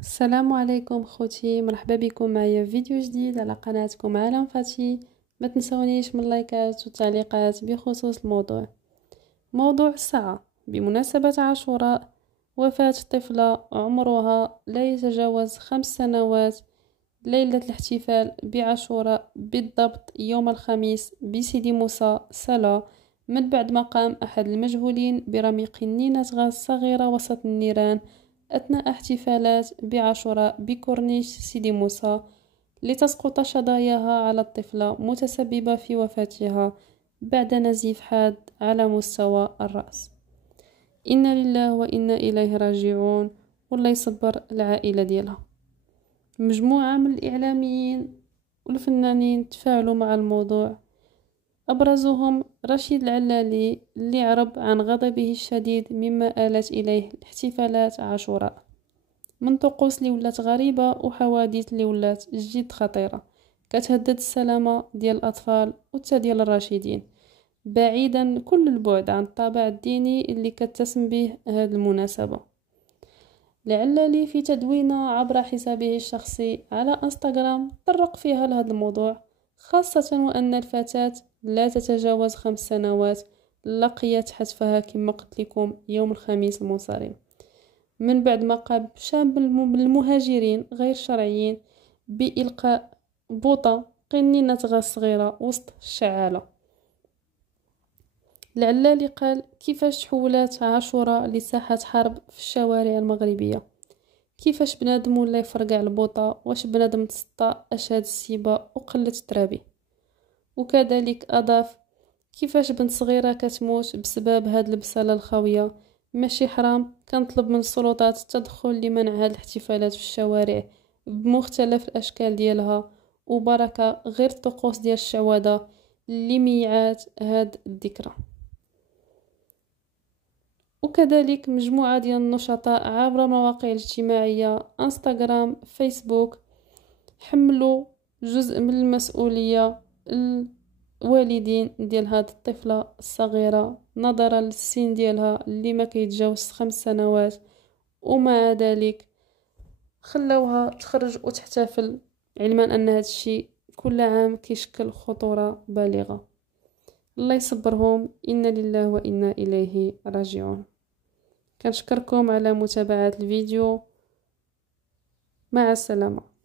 السلام عليكم خوتي، مرحبا بكم معايا في فيديو جديد على قناتكم عالم فاتي. ما تنسونيش من اللايكات والتعليقات بخصوص موضوع الساعة بمناسبة عاشوراء. وفاة طفلة عمرها لا يتجاوز 5 سنوات ليلة الاحتفال بعاشوراء، بالضبط يوم الخميس، بسيدي موسى صلاة، من بعد ما قام أحد المجهولين برمي قنينة غاز صغيرة وسط النيران أثناء احتفالات بعاشوراء بكورنيش سيدي موسى، لتسقط شظاياها على الطفلة متسببة في وفاتها بعد نزيف حاد على مستوى الرأس. إنا لله وإنا إليه راجعون، والله يصبر العائلة ديالها. مجموعة من الإعلاميين والفنانين تفاعلوا مع الموضوع، أبرزهم رشيد العلالي اللي عرب عن غضبه الشديد مما آلت إليه احتفالات عاشوراء من طقوس اللي ولات غريبة وحوادث اللي ولات جد خطيرة كتهدد السلامة ديال الأطفال وتا ديال الراشدين، بعيدا كل البعد عن الطابع الديني اللي كتسم به هذه المناسبة. العلالي في تدوينة عبر حسابه الشخصي على انستغرام طرق فيها لهذا الموضوع، خاصة وأن الفتاة لا تتجاوز 5 سنوات لقيت حتفها كما قلت لكم يوم الخميس المنصرم، من بعد ما قام شاب من المهاجرين غير شرعيين بإلقاء بوطة قنينة غاز صغيرة وسط الشعالة. العلالي قال كيفاش تحولات عاشوراء لساحة حرب في الشوارع المغربية، كيفاش بنادم ولا يفرقع البوطة، واش بنادم تسطى أشهاد السيبة وقلة الترابي. وكذلك أضاف كيفاش بنت صغيرة كتموت بسبب هاد البسالة الخاوية، ماشي حرام. كنطلب من السلطات التدخل لمنع هاد الاحتفالات في الشوارع بمختلف الأشكال ديالها، وبركة غير الطقوس ديال الشعوذة اللي ميعات هاد الذكرى. وكذلك مجموعة ديال النشطاء عبر المواقع الاجتماعية انستغرام فيسبوك حملوا جزء من المسؤولية الوالدين ديال هاد الطفلة الصغيرة نظرا للسن ديالها اللي ما كيتجاوز 5 سنوات، ومع ذلك خلوها تخرج وتحتفل، علما ان هذا الشيء كل عام كيشكل خطورة بالغة. الله يصبرهم، إنا لله وإنا إليه راجعون. كنشكركم على متابعة الفيديو، مع السلامة.